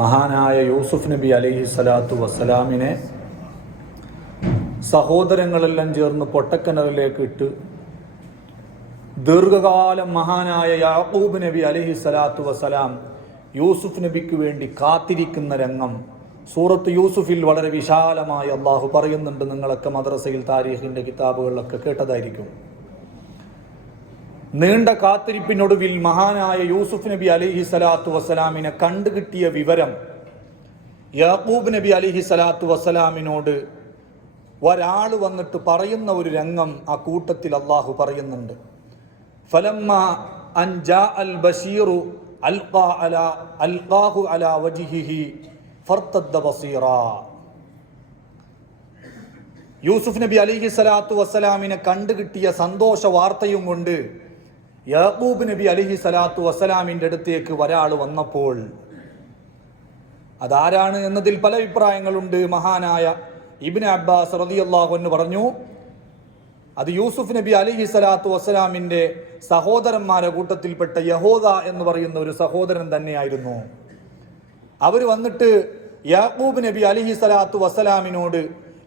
മഹാനായ യൂസുഫ് നബി അലൈഹി സ്വലാത്തു വസ്സലാമിനെ സഹോദരങ്ങളെല്ലാം ചേർന്ന് പൊട്ടക്കിണറിലേക്ക് ഇട്ട് ദീർഘകാലം മഹാനായ യാക്കൂബ് നബി അലൈഹി സ്വലാത്തു വസ്സലാം യൂസുഫ് നബിക്ക് വേണ്ടി കാത്തിരിക്കുന്ന രംഗം. സൂറത്ത് യൂസുഫിൽ വളരെ വിശാലമായി അള്ളാഹു പറയുന്നുണ്ട് നിങ്ങളൊക്കെ മദ്രസയിൽ താരീഖിന്റെ കിതാബുകളിലൊക്കെ കേട്ടതായിരിക്കും. നീണ്ട കാത്തിരിപ്പിനൊടുവിൽ മഹാനായ യൂസുഫ് നബി അലിഹി സ്വലാത്തു വസ്സലാമിനെ കണ്ടുകിട്ടിയ വിവരം യാക്കൂബ് നബി അലിഹി സ്വലാത്തു വസ്സലാമിനോട് ഒരാൾ വന്നിട്ട് പറയുന്ന ഒരു രംഗം ആ കൂട്ടത്തിൽ അള്ളാഹു പറയുന്നുണ്ട്. ഫലമ്മ അൻജാ അൽ ബഷീറു അൽഖാ അല അൽഖാഹു അല വജിഹിഹി യൂസുഫ് നബി അലിഹി സ്വലാത്തു വസ്സലാമിനെ കണ്ടുകിട്ടിയ സന്തോഷ വാർത്തയും കൊണ്ട് യാക്കൂബ് നബി അലിഹി സലാത്തു വസ്സലാമിന്റെ അടുത്തേക്ക് ഒരാൾ വന്നപ്പോൾ അതാരാണ്? എന്നതിൽ പല അഭിപ്രായങ്ങളുണ്ട്. മഹാനായ ഇബിന് അബ്ബാസ് റളിയല്ലാഹു എന്ന് പറഞ്ഞു അത് യൂസുഫ് നബി അലിഹി സലാത്തു വസ്സലാമിന്റെ സഹോദരന്മാരെ കൂട്ടത്തിൽപ്പെട്ട യഹോദ എന്ന് പറയുന്ന ഒരു സഹോദരൻ തന്നെയായിരുന്നു. അവർ വന്നിട്ട് യാക്കൂബ് നബി അലിഹി സലാത്തു വസ്സലാമിനോട്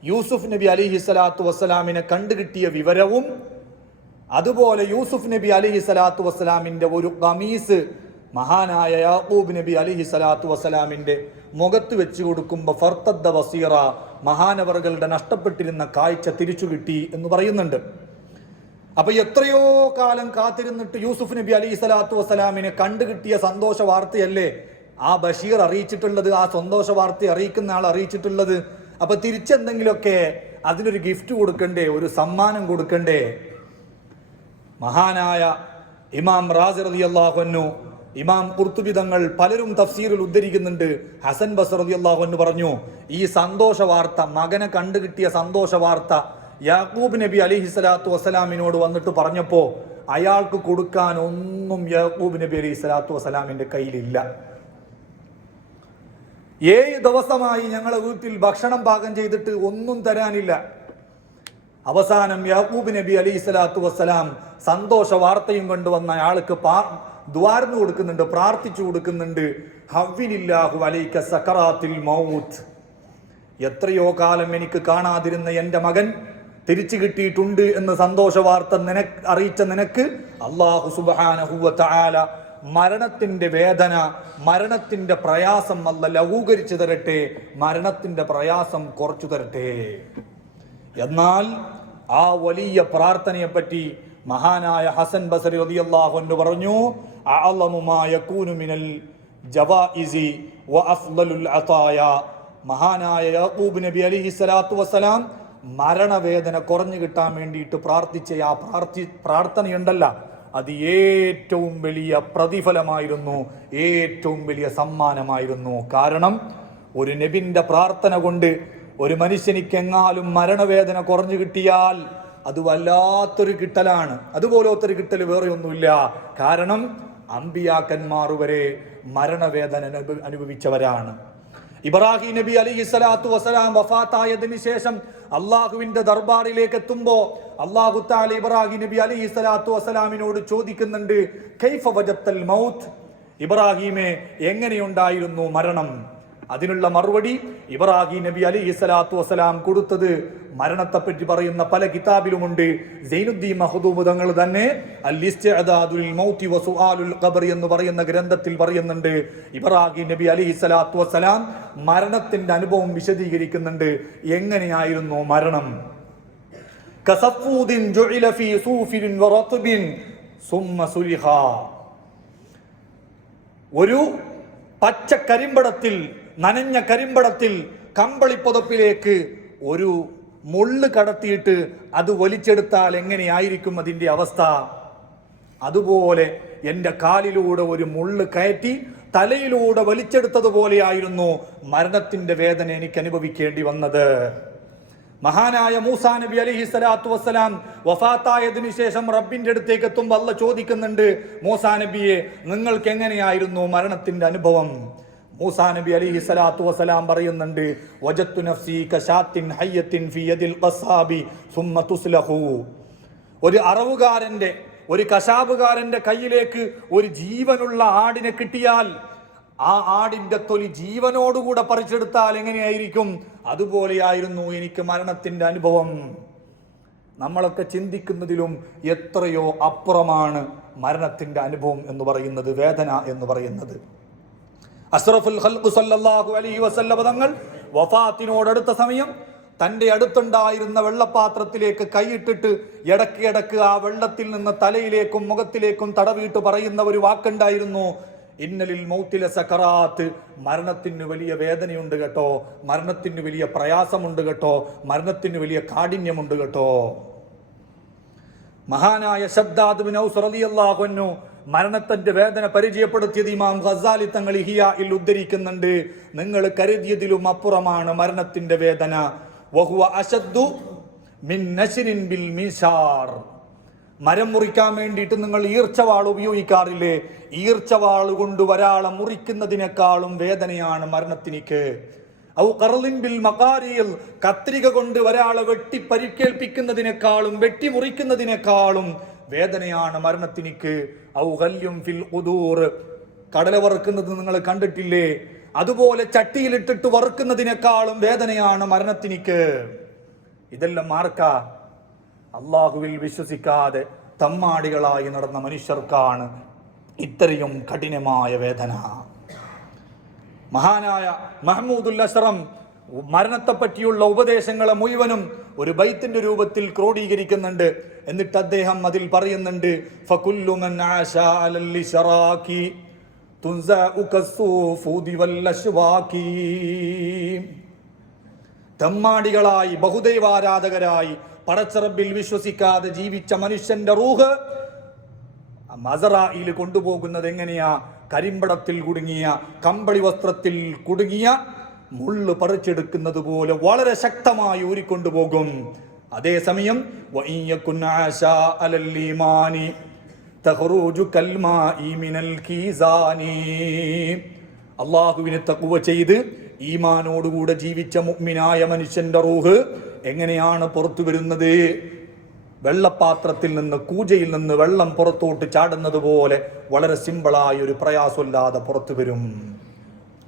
യൂസുഫ് നബി അലിഹി സലാത്തു വസ്സലാമിനെ കണ്ടുകിട്ടിയ വിവരവും അതുപോലെ യൂസുഫ് നബി അലിഹി സ്വലാത്തു വസ്സലാമിന്റെ ഒരു കമീസ് മഹാനായ യാക്കൂബ് നബി അലിഹി സ്വലാത്തു വസ്സലാമിന്റെ മുഖത്ത് വെച്ച് കൊടുക്കുമ്പോൾ ഫർത്തദ്ദ വസീറ മഹാനവറുകളുടെ നഷ്ടപ്പെട്ടിരുന്ന കാഴ്ച തിരിച്ചു കിട്ടി എന്ന് പറയുന്നുണ്ട്. അപ്പൊ എത്രയോ കാലം കാത്തിരുന്നിട്ട് യൂസുഫ് നബി അലി സ്വലാത്തു വസ്സലാമിനെ കണ്ടുകിട്ടിയ സന്തോഷ വാർത്തയല്ലേ? ആ ബഷീർ അറിയിച്ചിട്ടുള്ളത് ആ സന്തോഷ വാർത്ത അറിയിക്കുന്ന ആൾ അറിയിച്ചിട്ടുള്ളത്. അപ്പൊ തിരിച്ചെന്തെങ്കിലുമൊക്കെ അതിനൊരു ഗിഫ്റ്റ് കൊടുക്കണ്ടേ? ഒരു സമ്മാനം കൊടുക്കണ്ടേ? മഹാനായ ഇമാം റാസി റളിയല്ലാഹു അൻഹു ഇമാം കുർത്തുബിതങ്ങൾ പലരും തഫ്സീറിൽ ഉദ്ധരിക്കുന്നുണ്ട്. ഹസൻ ബസർ റളിയല്ലാഹു അൻഹു പറഞ്ഞു ഈ സന്തോഷ വാർത്ത മകനെ കണ്ടുകിട്ടിയ സന്തോഷ വാർത്ത യാക്കൂബ് നബി അലിഹി സ്വലാത്തു വസ്സലാമിനോട് വന്നിട്ട് പറഞ്ഞപ്പോൾ അയാൾക്ക് കൊടുക്കാൻ ഒന്നും യാക്കൂബ് നബി അലി സ്വലാത്തു വസ്സലാമിന്റെ കയ്യിലില്ല. ഏഴ് ദിവസമായി ഞങ്ങളെ വീട്ടിൽ ഭക്ഷണം പാകം ചെയ്തിട്ട് ഒന്നും തരാനില്ല. അവസാനം യാക്കൂബ് നബി അലി സ്വലാത്തു വസ്സലാം സന്തോഷ വാർത്തയും കൊണ്ടുവന്ന അയാൾക്ക് പാ ദ്വാർന്നു കൊടുക്കുന്നുണ്ട് പ്രാർത്ഥിച്ചു കൊടുക്കുന്നുണ്ട്. ഹവ്വിനില്ലാഹു അലൈക്ക സക്കറാത്തിൽ മൗത്ത്. എത്രയോ കാലം എനിക്ക് കാണാതിരുന്ന എന്റെ മകൻ തിരിച്ചു കിട്ടിയിട്ടുണ്ട് എന്ന് സന്തോഷ വാർത്ത നിനക്ക് അറിയിച്ച നിനക്ക് അള്ളാഹു സുബാനഹുവ തആല മരണത്തിന്റെ വേദന മരണത്തിന്റെ പ്രയാസം അല്ല ലഘൂകരിച്ചു തരട്ടെ മരണത്തിന്റെ പ്രയാസം കുറച്ചു തരട്ടെ. എന്നാൽ ആ വലിയ പ്രാർത്ഥനയെ പറ്റി മഹാനായ ഹസൻ ബസരി റളിയല്ലാഹു അൻഹു പറഞ്ഞു മിനൽ ജവാഇസി അഫ്ലലുൽ അതായ. മഹാനായ യാക്കൂബ് നബി അലൈഹി മരണവേദന കുറഞ്ഞു കിട്ടാൻ വേണ്ടിയിട്ട് പ്രാർത്ഥിച്ച ആ പ്രാർത്ഥി പ്രാർത്ഥനയുണ്ടല്ല. അത് ഏറ്റവും വലിയ പ്രതിഫലമായിരുന്നു ഏറ്റവും വലിയ സമ്മാനമായിരുന്നു. കാരണം ഒരു നബിന്റെ പ്രാർത്ഥന കൊണ്ട് ഒരു മനുഷ്യനിക്കെങ്ങാലും മരണവേദന കുറഞ്ഞു കിട്ടിയാൽ അത് വല്ലാത്തൊരു കിട്ടലാണ്. അതുപോലത്തൊരു കിട്ടൽ വേറെ ഒന്നുമില്ല കാരണം അമ്പിയാക്കന്മാർ വരെ മരണവേദന അനുഭവിച്ചവരാണ്. ഇബ്രാഹിം നബി അലി സ്വലാത്തു വസ്സലാം വഫാത്തായതിനു ശേഷം അള്ളാഹുവിന്റെ ദർബാറിലേക്ക് എത്തുമ്പോ അള്ളാഹു താല ഇബ്രാഹിം നബി അലി സ്വലാത്തു വസ്സലാമിനോട് ചോദിക്കുന്നുണ്ട് കൈഫ വജത്തൽ മൗത്ത്? ഇബ്രാഹിമെ എങ്ങനെയുണ്ടായിരുന്നു മരണം? അതിനുള്ള മറുപടി ഇബ്രാഹിം നബി അലി സ്വലാത്തു വസ്സലാം കൊടുത്തത്. മരണത്തെപ്പറ്റി പറയുന്ന പല കിതാബിലുമുണ്ട്. സൈനുദ്ദീൻ മഹദൂബ് തങ്ങൾ തന്നെ എന്ന് പറയുന്ന ഗ്രന്ഥത്തിൽ പറയുന്നുണ്ട്. ഇബ്രാഹിം നബി അലി സ്വലാത്തു വസ്സലാം മരണത്തിന്റെ അനുഭവം വിശദീകരിക്കുന്നുണ്ട്. എങ്ങനെയായിരുന്നു മരണം? ഒരു പച്ച കരിമ്പടത്തിൽ നനഞ്ഞ കരിമ്പടത്തിൽ കമ്പളിപ്പുതപ്പിലേക്ക് ഒരു മുള്ളു കടത്തിയിട്ട് അത് വലിച്ചെടുത്താൽ എങ്ങനെയായിരിക്കും അതിന്റെ അവസ്ഥ? അതുപോലെ എന്റെ കാലിലൂടെ ഒരു മുള്ളു കയറ്റി തലയിലൂടെ വലിച്ചെടുത്തതുപോലെയായിരുന്നു മരണത്തിന്റെ വേദന എനിക്ക് അനുഭവിക്കേണ്ടി വന്നത്. മഹാനായ മൂസാ നബി അലിഹി സ്വലാത്തു വസ്സലാം വഫാത്തായതിനു ശേഷം റബ്ബിന്റെ അടുത്തേക്ക് എത്തുമ്പോൾ അല്ല ചോദിക്കുന്നുണ്ട് മൂസാ നബിയെ നിങ്ങൾക്ക് എങ്ങനെയായിരുന്നു മരണത്തിന്റെ അനുഭവം? മൂസാ നബി അലിഹി സ്വലാത്തു വസ്സലാം പറയുന്നുണ്ട് വജത്തു നഫ്സി കശാത്തിൻ ഹയ്യത്തിൻ ഫിയദിൽ ഖസാബി സുമ്മ തുസ്ലഹു. ഒരു അറവുകാരന്റെ ഒരു കശാബുകാരന്റെ കയ്യിലേക്ക് ഒരു ജീവനുള്ള ആടിനെ കിട്ടിയാൽ ആ ആടിന്റെ തൊലി ജീവനോടുകൂടെ പറിച്ചെടുത്താൽ എങ്ങനെയായിരിക്കും? അതുപോലെയായിരുന്നു എനിക്ക് മരണത്തിന്റെ അനുഭവം. നമ്മളൊക്കെ ചിന്തിക്കുന്നതിലും എത്രയോ അപ്പുറമാണ് മരണത്തിന്റെ അനുഭവം എന്ന് പറയുന്നത് വേദന എന്ന് പറയുന്നത്. അഷ്റഫുൽ ഖൽഖ് സല്ലല്ലാഹു അലൈഹി വസല്ലമ തങ്ങൾ വഫാത്തിനോടടുത്ത സമയം തന്റെ അടുത്തുണ്ടായിരുന്ന വെള്ളപാത്രത്തിലേക്ക് കൈയിട്ടിട്ട് ഇടയ്ക്ക് ഇടയ്ക്ക് ആ വെള്ളത്തിൽ നിന്ന് തലയിലേക്കും മുഖത്തിലേക്കും തടവിയിട്ട് പറയുന്ന ഒരു വാക്കുണ്ടായിരുന്നു. ഇന്നലിൽ മൗത്തിലെ സക്കറാത്ത് മരണത്തിന് വലിയ വേദനയുണ്ട് കേട്ടോ. മരണത്തിന് വലിയ പ്രയാസമുണ്ട് കേട്ടോ. മരണത്തിന് വലിയ കാഠിന്യമുണ്ട് കേട്ടോ. മഹാനായ ശബ്ദാദ് ഔസ് റളിയല്ലാഹു അൻഹു മരണത്തിന്റെ വേദന പരിചയപ്പെടുത്തിയത് ഇമാം ഖസാലി തങ്ങൾ ഇഹിയായിൽ ഉദ്ധരിക്കുന്നുണ്ട്. നിങ്ങൾ കരുതിയതിലും അപ്പുറമാണ് മരണത്തിന്റെ വേദന. വഹുവ അശദ്ദു മിൻ ബിൽ മിസാർ. മരം മുറിക്കാൻ വേണ്ടിയിട്ട് നിങ്ങൾ ഈർച്ചവാൾ ഉപയോഗിക്കാറില്ലേ? ഈർച്ചവാൾ കൊണ്ട് ഒരാളെ മുറിക്കുന്നതിനേക്കാളും വേദനയാണ് മരണത്തിനിക്ക്. ഔ കറലിൻ ബിൽ മകാരിയിൽ കത്രിക കൊണ്ട് ഒരാളെ വെട്ടി പരിക്കേൽപ്പിക്കുന്നതിനേക്കാളും വെട്ടി മുറിക്കുന്നതിനേക്കാളും വേദനയാണ് മരണത്തിനിക്ക്. ഔഹല്യം ഫിൽ ഉദൂർ. കടല വറുക്കുന്നത് നിങ്ങൾ കണ്ടിട്ടില്ലേ? അതുപോലെ ചട്ടിയിലിട്ടിട്ട് വറുക്കുന്നതിനേക്കാളും വേദനയാണ് മരണത്തിനിക്ക്. ഇതെല്ലാം മാർക്ക അള്ളാഹുവിൽ വിശ്വസിക്കാതെ തമ്മാടികളായി നടന്ന മനുഷ്യർക്കാണ് ഇത്രയും കഠിനമായ വേദന. മഹാനായ മഹമ്മൂദുൽ അഷറം മരണത്തെപ്പറ്റിയുള്ള ഉപദേശങ്ങളെ മുഴുവനും ഒരു ബൈത്തിന്റെ രൂപത്തിൽ ക്രോഡീകരിക്കുന്നുണ്ട്. എന്നിട്ട് അദ്ദേഹം അതിൽ പറയുന്നുണ്ട് ഫകുല്ലു മൻ ആശാ തെമ്മാടികളായി ബഹുദൈവാരാധകരായി പടച്ചറബിൽ വിശ്വസിക്കാതെ ജീവിച്ച മനുഷ്യന്റെ റൂഹ് മസറായിൽ കൊണ്ടുപോകുന്നത് എങ്ങനെയാ? കരിമ്പടത്തിൽ കുടുങ്ങിയ കമ്പളി വസ്ത്രത്തിൽ കുടുങ്ങിയ മുള്ളു പറിച്ചെടുക്കുന്നത് പോലെ വളരെ ശക്തമായി ഊരിക്കൊണ്ടുപോകും. അതേസമയം അള്ളാഹുവിനെ തക്കുവ ചെയ്ത് ഈമാനോടുകൂടെ ജീവിച്ച മുഗ്മിനായ മനുഷ്യന്റെ റൂഹ് എങ്ങനെയാണ് പുറത്തു വരുന്നത്? വെള്ളപ്പാത്രത്തിൽ നിന്ന് കൂജയിൽ നിന്ന് വെള്ളം പുറത്തോട്ട് ചാടുന്നത് പോലെ വളരെ സിമ്പിളായ ഒരു പ്രയാസമില്ലാതെ പുറത്തു വരും.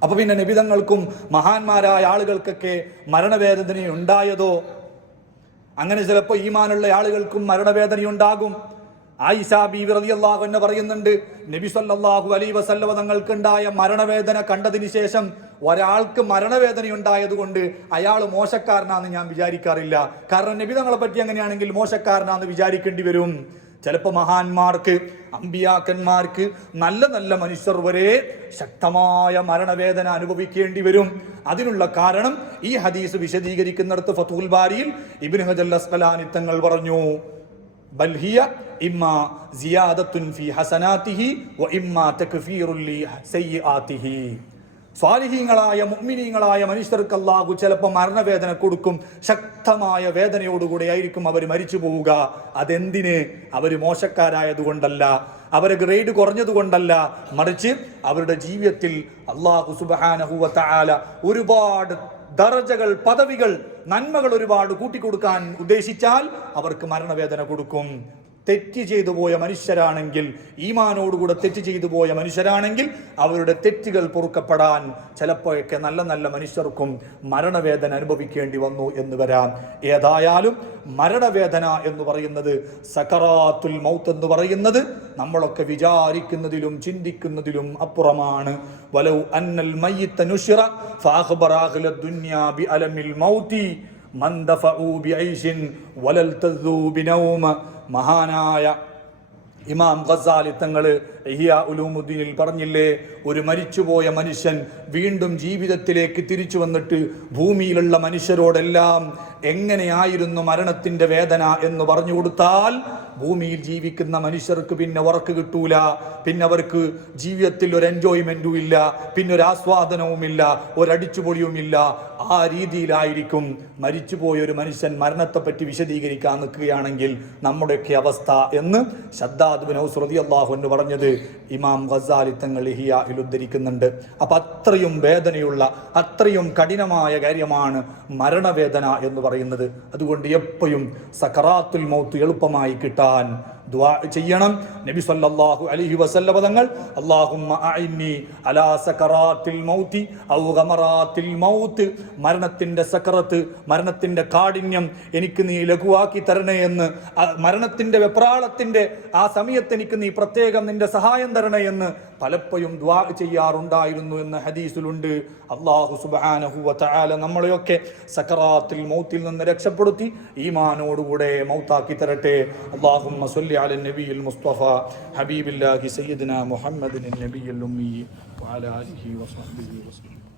അപ്പൊ പിന്നെ നിബിതങ്ങൾക്കും മഹാന്മാരായ ആളുകൾക്കൊക്കെ മരണവേദന ഉണ്ടായതോ അങ്ങനെ ചിലപ്പോൾ ഈമാനുള്ള ആളുകൾക്കും മരണവേദനയുണ്ടാകും. ആയിഷ ബീവി റളിയല്ലാഹു അൻഹ പറയുന്നുണ്ട് നബി സല്ലല്ലാഹു അലൈഹി വസല്ലമ തങ്ങൾക്കുണ്ടായ മരണവേദന കണ്ടതിന് ശേഷം ഒരാൾക്ക് മരണവേദന ഉണ്ടായതുകൊണ്ട് അയാൾ മോശക്കാരനാണെന്ന് ഞാൻ വിചാരിക്കാറില്ല. കാരണം നബി തങ്ങളെ പറ്റി അങ്ങനെയാണെങ്കിൽ മോശക്കാരനാന്ന് വിചാരിക്കേണ്ടി വരും. ചിലപ്പോൾ മഹാന്മാർക്ക് അമ്പിയാക്കന്മാർക്ക് നല്ല നല്ല മനുഷ്യർ വരെ ശക്തമായ മരണവേദന അനുഭവിക്കേണ്ടി വരും. അതിനുള്ള കാരണം ഈ ഹദീസ് വിശദീകരിക്കുന്നിടത്ത് ഫതുൽ ബാരിയിൽ ഇബിൻ ഹജൽ അസ്കലാനി തങ്ങൾ പറഞ്ഞു ബൽഹിയ ഇമ്മ ഫി ഹസനാതിഹി വ ഇമ്മ തക്ഫീറുൻ ലി സയ്യിആതിഹി സ്വാലിഹീങ്ങളായ മുഅ്മിനീങ്ങളായ മനുഷ്യർക്ക് അല്ലാഹു ചിലപ്പോൾ മരണവേദന കൊടുക്കും. ശക്തമായ വേദനയോടുകൂടി ആയിരിക്കും അവർ മരിച്ചു പോവുക. അതെന്തിന്? അവർ മോശക്കാരായതുകൊണ്ടല്ല. അവരെ ഗ്രേഡ് കുറഞ്ഞതുകൊണ്ടല്ല. മറിച്ച് അവരുടെ ജീവിതത്തിൽ അള്ളാഹു സുബാനഹുവ തആല ഒരുപാട് ദർജകൾ പദവികൾ നന്മകൾ ഒരുപാട് കൂട്ടിക്കൊടുക്കാൻ ഉദ്ദേശിച്ചാൽ അവർക്ക് മരണവേദന കൊടുക്കും. തെറ്റ് ചെയ്തു പോയ മനുഷ്യരാണെങ്കിൽ ഈമാനോടുകൂടെ തെറ്റ് ചെയ്തു പോയ മനുഷ്യരാണെങ്കിൽ അവരുടെ തെറ്റുകൾ പൊറുക്കപ്പെടാൻ ചിലപ്പോഴൊക്കെ നല്ല നല്ല മനുഷ്യർക്കും മരണവേദന അനുഭവിക്കേണ്ടി വന്നു എന്ന് വരാം. ഏതായാലും മരണവേദന എന്ന് പറയുന്നത് സക്കറാത്തുൽ മൗത്ത് എന്ന് പറയുന്നത് നമ്മളൊക്കെ വിചാരിക്കുന്നതിലും ചിന്തിക്കുന്നതിലും അപ്പുറമാണ്. വലൗ അന്നൽ അലമിൽ മൗതി മൻ ദഫഉ ബിഐശിൻ വലൽ തദൂ ബിനൗമ മഹാനായ ഇമാം ഖസാലി തങ്ങൾ ഇഹിയ പറഞ്ഞില്ലേ ഒരു മരിച്ചുപോയ മനുഷ്യൻ വീണ്ടും ജീവിതത്തിലേക്ക് തിരിച്ചു വന്നിട്ട് ഭൂമിയിലുള്ള മനുഷ്യരോടെല്ലാം എങ്ങനെയായിരുന്നു മരണത്തിന്റെ വേദന എന്ന് പറഞ്ഞു കൊടുത്താൽ ഭൂമിയിൽ ജീവിക്കുന്ന മനുഷ്യർക്ക് പിന്നെ വർക്ക് കിട്ടൂല പിന്നെ അവർക്ക് ജീവിതത്തിൽ ഒരു എൻജോയ്മെന്റും ഇല്ല പിന്നെ ഒരു ആസ്വാദനവുമില്ല ഒരടിച്ചുപൊളിയുമില്ല ആ രീതിയിലായിരിക്കും മരിച്ചുപോയ ഒരു മനുഷ്യൻ മരണത്തെപ്പറ്റി വിശദീകരിക്കാൻ നിൽക്കുകയാണെങ്കിൽ നമ്മുടെയൊക്കെ അവസ്ഥ എന്ന് ശബ്ദാദ് ബിൻ ഔസ് റളിയല്ലാഹു അൻഹു പറഞ്ഞത്. ഇമാം ഖസാലി തങ്ങൾ ഇഹിയ ഉദ്ധരിക്കുന്നുണ്ട്. അപ്പൊ അത്രയും വേദനയുള്ള അത്രയും കഠിനമായ കാര്യമാണ് മരണവേദന എന്ന് പറയുന്നത്. അതുകൊണ്ട് എപ്പോഴും സക്കറാത്തുൽ മൗത്ത് എളുപ്പമായി കിട്ടാൻ ചെയ്യണം. നബി സല്ലല്ലാഹു അലൈഹി വസല്ലമ തങ്ങൾ അല്ലാഹുമ്മ അഇന്നി അലാ സകറാത്തിൽ മൗതി ഔ ഗമറാത്തിൽ മൗത്ത്. മരണത്തിന്റെ സക്കറത്ത് മരണത്തിന്റെ കാഠിന്യം എനിക്ക് നീ ലഘുവാക്കി തരണേ എന്ന് മരണത്തിന്റെ വെപ്രാളത്തിന്റെ ആ സമയത്ത് എനിക്ക് നീ പ്രത്യേകം നിന്റെ സഹായം തരണേ എന്ന് പലപ്പോഴും ദ്വാ ചെയ്യാറുണ്ടായിരുന്നു എന്ന ഹദീസിലുണ്ട്. അള്ളാഹു സുബ്ഹാനഹു വ നമ്മളെയൊക്കെ സക്കറാത്തിൽ മൗത്തിൽ നിന്ന് രക്ഷപ്പെടുത്തി ഈമാനോടുകൂടെ മൗത്താക്കി തരട്ടെ. അള്ളാഹു സ്വല്ലി അലൻ നബിയിൽ മുസ്തഫ ഹബീബില്ലാഹി സയ്യിദ്ന മുഹമ്മദിൻ നബിയിൽ ഉമ്മി ആലിഹി വസഹ്ബിഹി വസല്ലം.